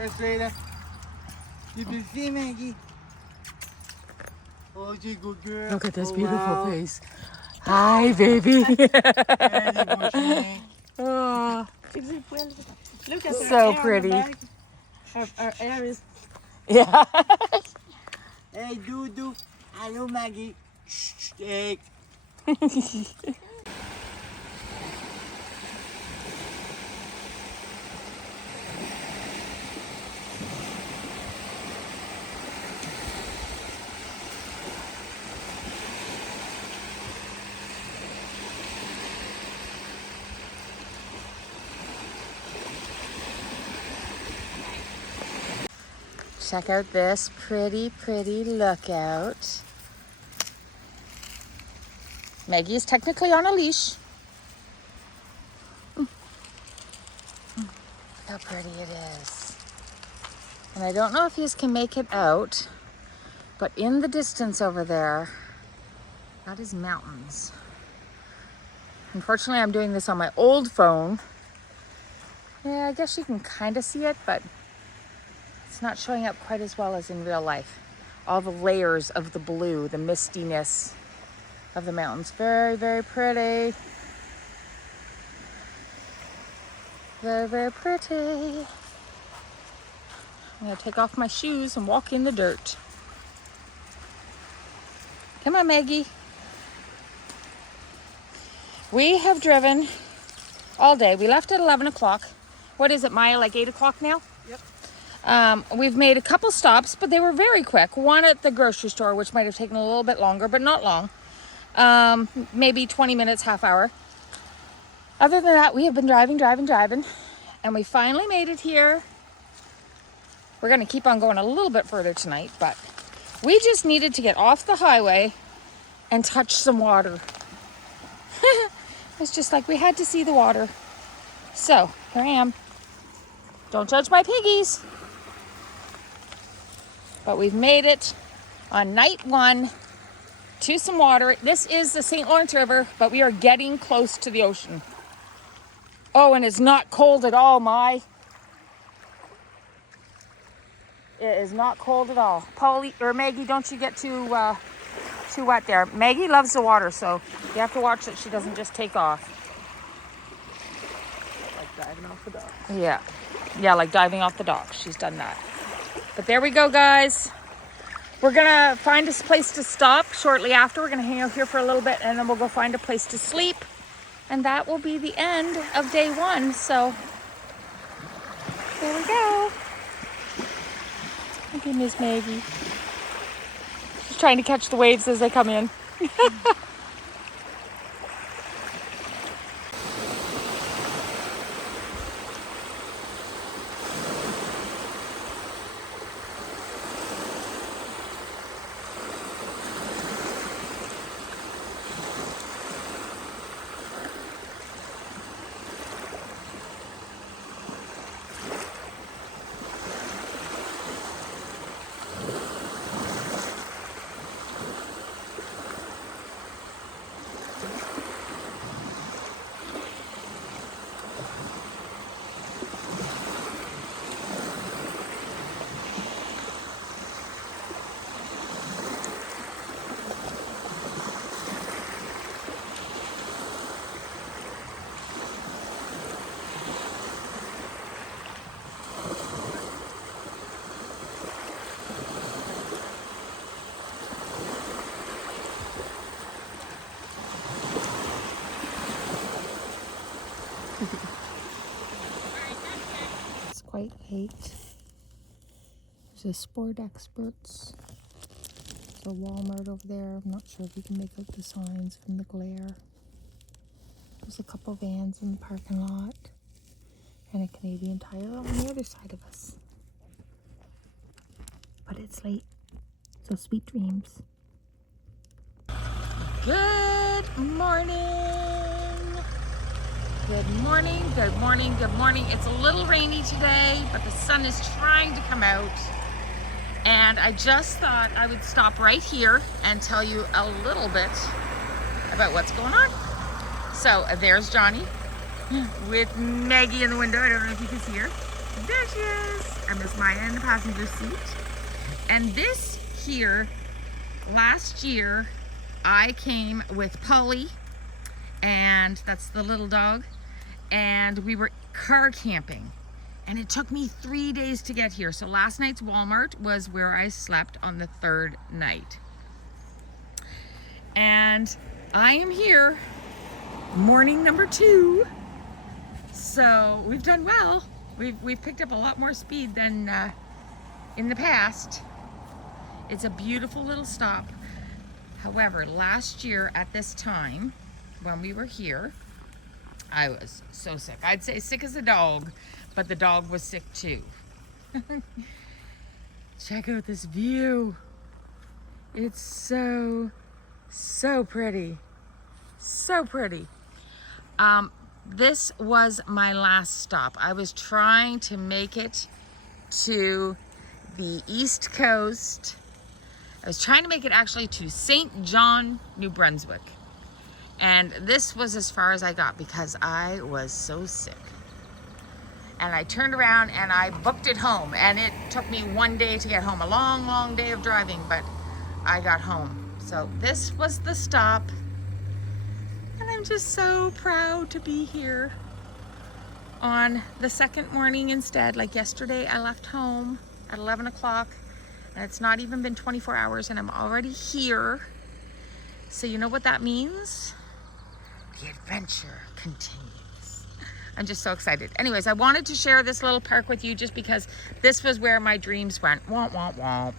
That's later. You can see Maggie. Oh, you good girl. Look at this Oh, beautiful wow. face. Hi, baby. There you go, Shane. Oh, Look at so her hair pretty. on the back. Her hair is... Yeah. Hey, Doo. Hello, Maggie. Hey. Check out this pretty lookout. Maggie is technically on a leash. Look how pretty it is. And I don't know if you can make it out, but in the distance over there, that is mountains. Unfortunately, I'm doing this on my old phone. Yeah, I guess you can kind of see it, but it's not showing up quite as well as in real life. All the layers of the blue, the mistiness of the mountains. Very pretty. Very pretty. I'm gonna take off my shoes and walk in the dirt. Come on, Maggie. We have driven all day. We left at 11 o'clock. What is it, Maya, like 8 o'clock now? Yep. We've made a couple stops, but they were very quick. One at the grocery store, which might have taken a little bit longer, but not long. Maybe 20 minutes, half hour. Other than that, we have been driving, and we finally made it here. We're going to keep on going a little bit further tonight, but we just needed to get off the highway and touch some water. It's just like we had to see the water. So, here I am. Don't judge my piggies. But we've made it on night one to some water. This is the St. Lawrence River, but we are getting close to the ocean. Oh, and it's not cold at all, Mai. It is not cold at all. Polly or Maggie, don't you get too wet there. Maggie loves the water, so you have to watch that she doesn't just take off. Like diving off the dock. Yeah, like diving off the dock. She's done that. But there we go, guys. We're gonna find a place to stop shortly after. We're gonna hang out here for a little bit, and then we'll go find a place to sleep. And that will be the end of day one. So there we go. Look at Miss Maggie. She's trying to catch the waves as they come in. It's quite late. There's a Sport Experts. There's a Walmart over there. I'm not sure if you can make out the signs from the glare. There's a couple vans in the parking lot. And a Canadian Tire on the other side of us. But it's late. So sweet dreams. Good morning. Good morning. It's a little rainy today, but the sun is trying to come out. And I just thought I would stop right here and tell you a little bit about what's going on. So there's Johnny with Maggie in the window. I don't know if you can see her. there she is. And Miss Maya in the passenger seat. And this here, last year, I came with Polly, and that's the little dog, and we were car camping. And it took me 3 days to get here. So last night's Walmart was where I slept on the third night. And I am here, morning number 2. So we've done well. We've picked up a lot more speed than in the past. It's a beautiful little stop. However, last year at this time, when we were here, I was so sick. I'd say sick as a dog, but the dog was sick too. Check out this view. It's so pretty. So pretty. This was my last stop. I was trying to make it to the East Coast. I was trying to make it actually to St. John, New Brunswick. And this was as far as I got because I was so sick. And I turned around and I booked it home. And it took me 1 day to get home. A long, long day of driving, but I got home. So this was the stop. And I'm just so proud to be here on the second morning instead. Like yesterday, I left home at 11 o'clock. And it's not even been 24 hours and I'm already here. So you know what that means? The adventure continues. I'm just so excited. Anyways, I wanted to share this little park with you just because this was where my dreams went. Womp, womp, womp.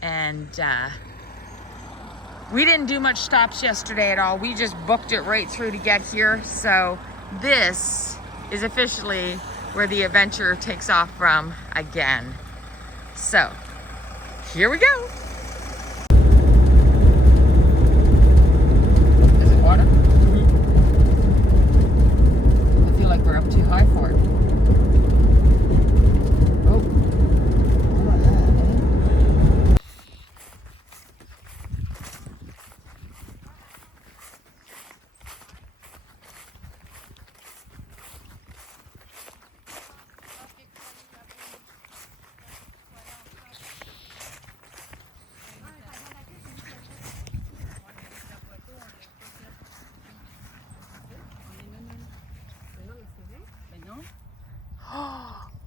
And we didn't do much stops yesterday at all. We just booked it right through to get here. So this is officially where the adventure takes off from again. So here we go. Is it water? I feel like we're up too high for it. Oh.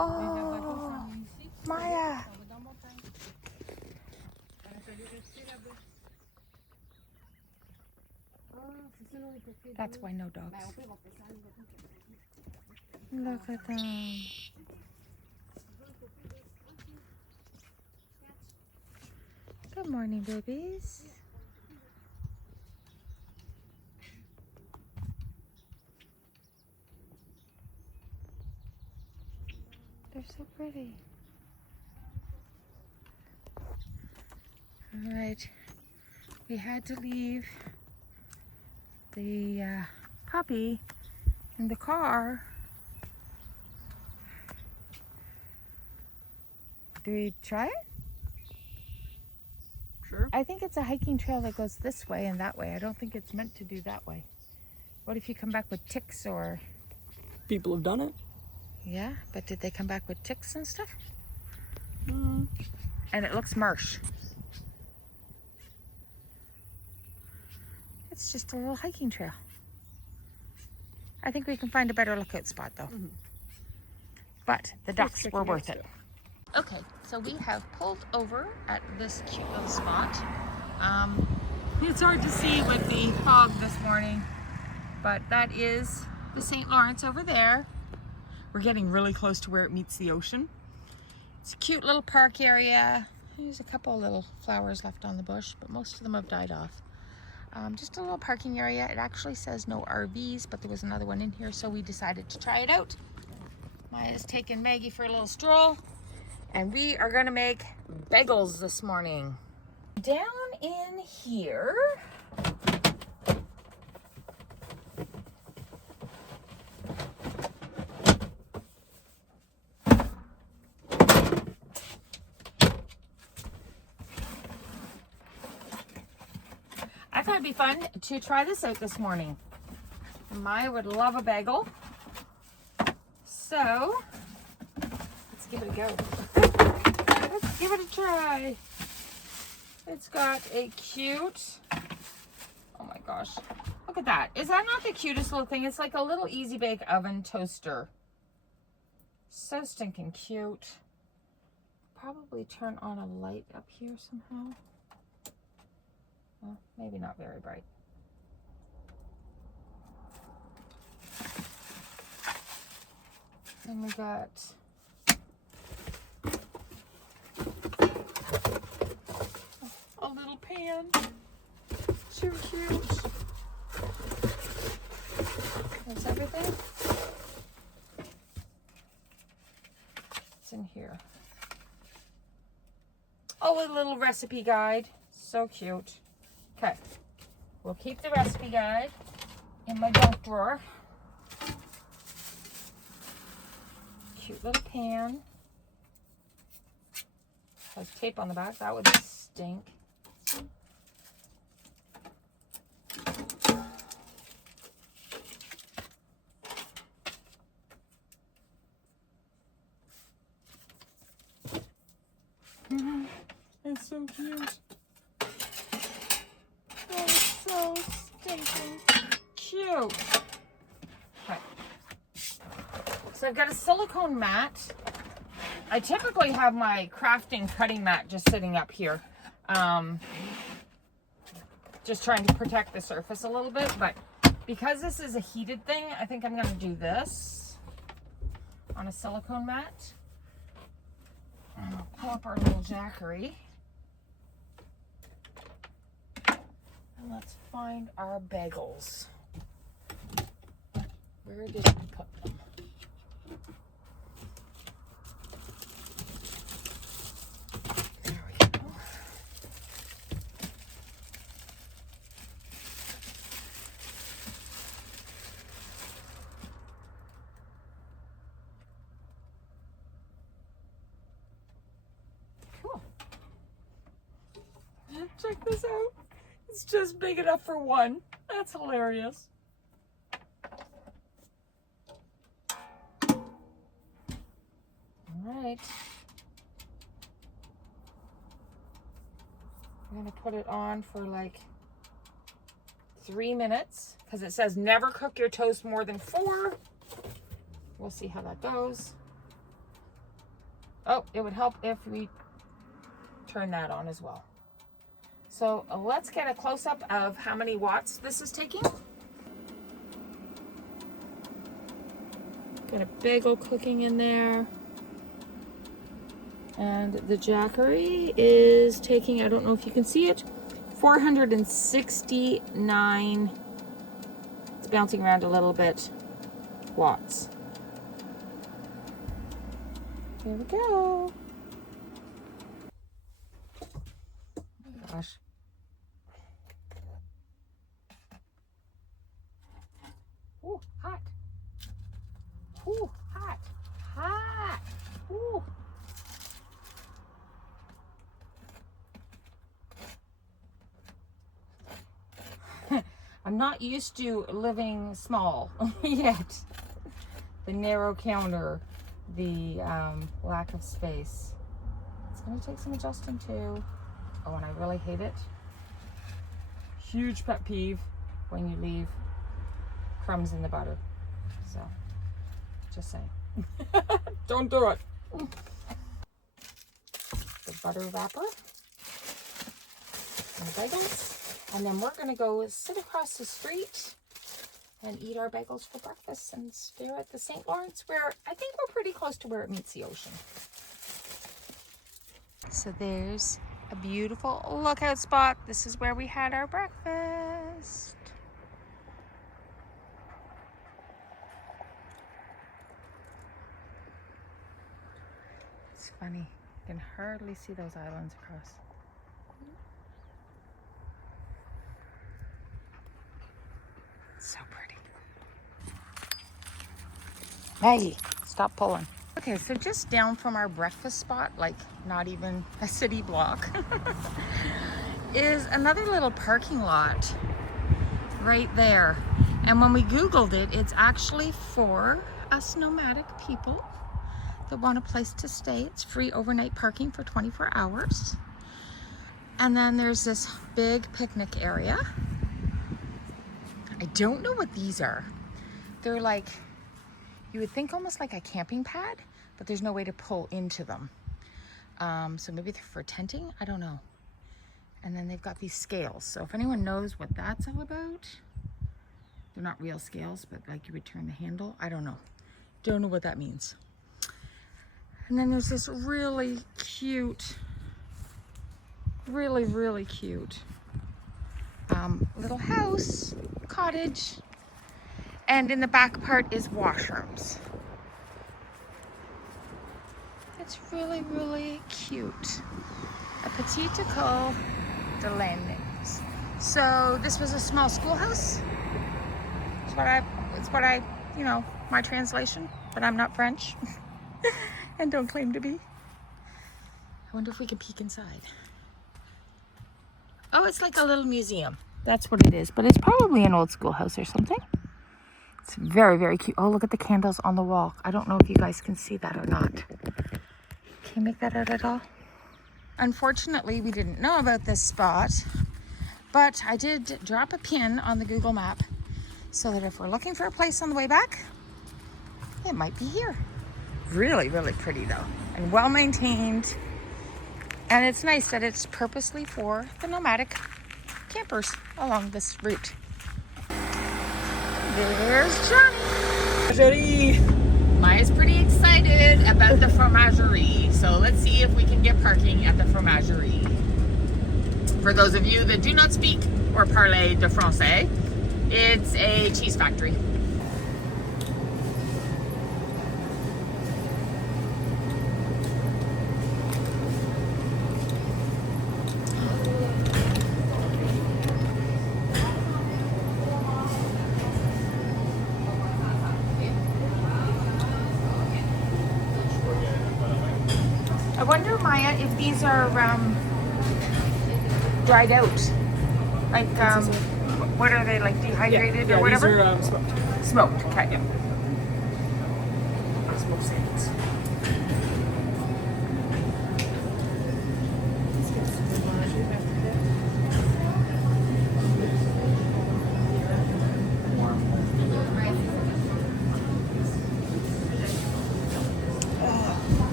Oh, Maya. That's why no dogs. Look at them. Good morning, babies. They're so pretty. All right, we had to leave the puppy in the car. Do we try it? Sure. I think it's a hiking trail that goes this way and that way. I don't think it's meant to do that way. What if you come back with ticks or... People have done it. Yeah, but did they come back with ticks and stuff? Mm. And it looks marsh. It's just a little hiking trail. I think we can find a better lookout spot though. Mm-hmm. But the ducks were worth it. Yeah. Okay, so we have pulled over at this cute little spot. It's hard to see with the fog this morning, but that is the St. Lawrence over there. We're getting really close to where it meets the ocean. It's a cute little park area. There's a couple little flowers left on the bush, but most of them have died off. Just a little parking area. It actually says no RVs, but there was another one in here, so we decided to try it out. Maya's taking Maggie for a little stroll, and we are gonna make bagels this morning. Down in here, I thought it'd be fun to try this out this morning. Maya would love a bagel. So give it a go. Let's give it a try. It's got a cute, oh my gosh, look at that. Is that not the cutest little thing? It's like a little easy bake oven toaster. So stinking cute. Probably turn on a light up here somehow. Well, maybe not very bright. And we got a little pan. Too cute. That's everything. It's in here. Oh, a little recipe guide. So cute. Okay. We'll keep the recipe guide in my junk drawer. Cute little pan. Has tape on the back. That would stink. It's so cute. Oh, it's so stinking cute. Okay. So I've got a silicone mat. I typically have my crafting cutting mat just sitting up here. Just trying to protect the surface a little bit, but because this is a heated thing, I think I'm gonna do this on a silicone mat. And I'll pull up our little Jackery. And let's find our bagels. Where did we put them? There we go. Cool. Check this out. It's just big enough for one. That's hilarious. All right. I'm gonna put it on for like 3 minutes because it says never cook your toast more than 4. We'll see how that goes. Oh, it would help if we turn that on as well. So let's get a close-up of how many watts this is taking. Got a bagel cooking in there. And the Jackery is taking, I don't know if you can see it, 469, it's bouncing around a little bit, watts. Here we go. Oh my gosh. Ooh, hot. Ooh, hot. Hot. Ooh. I'm not used to living small yet. The narrow counter, the lack of space. It's gonna take some adjusting too. Oh, and I really hate it. Huge pet peeve when you leave crumbs in the butter. So, just saying. Don't do it. The butter wrapper and the bagels. And then we're gonna go sit across the street and eat our bagels for breakfast and stare at the St. Lawrence, where I think we're pretty close to where it meets the ocean. So there's a beautiful lookout spot. This is where we had our breakfast. It's funny, you can hardly see those islands across. So pretty. Maggie, stop pulling. Okay, so just down from our breakfast spot, like not even a city block, is another little parking lot right there. And when we Googled it, it's actually for us nomadic people that want a place to stay. It's free overnight parking for 24 hours. And then there's this big picnic area. I don't know what these are. They're like, you would think almost like a camping pad, but there's no way to pull into them. So maybe they're for tenting, I don't know. And then they've got these scales. So if anyone knows what that's all about, they're not real scales, but like you would turn the handle. I don't know. Don't know what that means. And then there's this really cute, really cute little house, cottage. And in the back part is washrooms. It's really cute. A petite école de l'année. So this was a small schoolhouse. It's what I, you know, my translation, but I'm not French and don't claim to be. I wonder if we can peek inside. Oh, it's like a little museum. That's what it is, but it's probably an old schoolhouse or something. It's very cute. Oh, look at the candles on the wall. I don't know if you guys can see that or not. Can you make that out at all? Unfortunately, we didn't know about this spot, but I did drop a pin on the Google map so that if we're looking for a place on the way back, it might be here. Really pretty though, and well maintained. And it's nice that it's purposely for the nomadic campers along this route. There's Johnny. Jackery! Maya's pretty excited about the Fromagerie, so let's see if we can get parking at the Fromagerie. For those of you that do not speak or parler de français, it's a cheese factory. I wonder, Maya, if these are dried out. Like, what are they, like dehydrated or whatever? These are smoked. Smoked, okay. Yeah. Smoked salmons.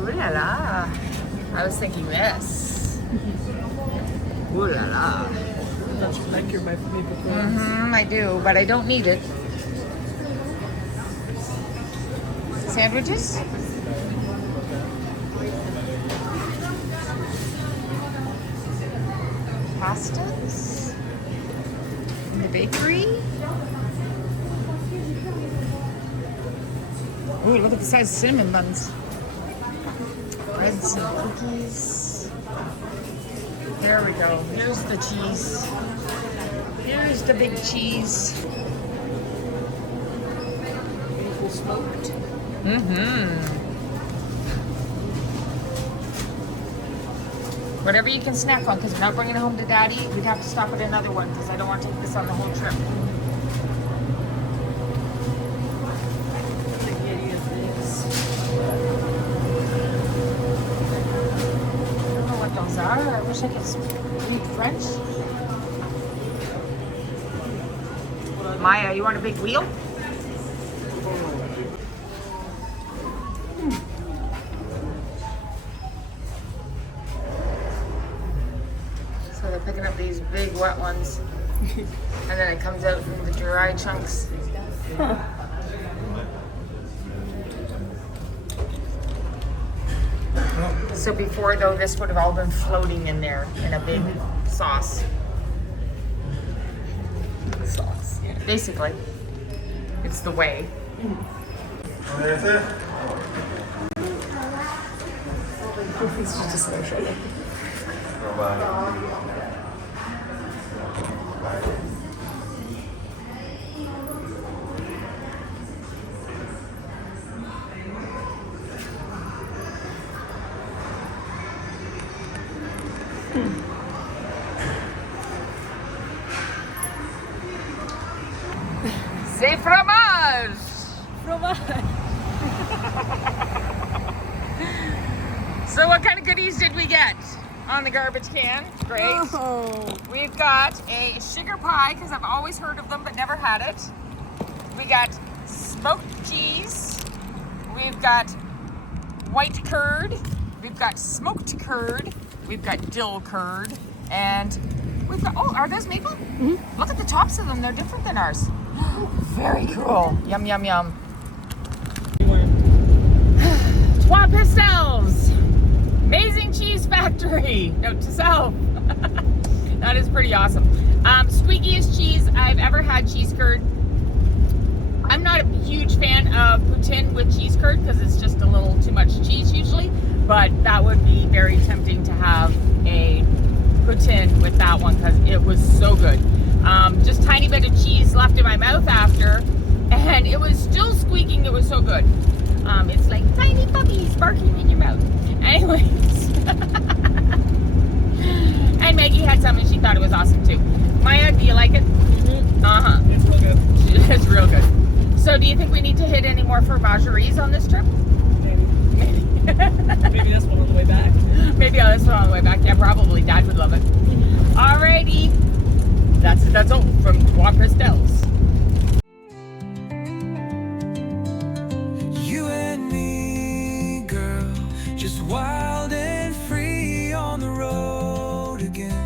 Ooh la la. I was thinking this. Ooh la la. Don't you like your maple plums? I do, but I don't need it. Sandwiches? Pastas? In the bakery? Ooh, look at the size of cinnamon buns. Breads and cookies. There we go. Here's the cheese. Here's the big cheese. Maple smoked. Whatever you can snack on, because we're not bringing it home to Daddy. We'd have to stop at another one, because I don't want to take this on the whole trip. I wish I could speak French. Maya, you want a big wheel? So they're picking up these big wet ones. And then it comes out in the dry chunks. So before though, this would have all been floating in there in a big sauce. Sauce, yeah. Basically, it's the way. It's just a social. C'est fromage! So what kind of goodies did we get on the garbage can? Great. Oh. We've got a sugar pie, because I've always heard of them but never had it. We got smoked cheese. We've got white curd. We've got smoked curd. We've got dill curd. And we've got, oh, are those maple? Mm-hmm. Look at the tops of them. They're different than ours. Very cool. Yum, yum, yum. Trois-Pistoles. Amazing cheese factory. Note to self. That is pretty awesome. Squeakiest cheese I've ever had cheese curd. I'm not a huge fan of poutine with cheese curd because it's just a little too much cheese usually, but that would be very tempting to have a poutine with that one because it was so good. Just tiny bit of cheese left in my mouth after, and it was still squeaking. It was so good. It's like tiny puppies barking in your mouth. Anyways. And Maggie had some and she thought it was awesome too. Maya, do you like it? Mm-hmm. Uh-huh. It's real good. It's real good. So do you think we need to hit any more fromageries on this trip? Maybe. Maybe this one on the way back. Maybe this one on the way back. Yeah, probably. Dad would love it. Alrighty. That's all from Trois-Pistoles. You and me, girl, just wild and free on the road again.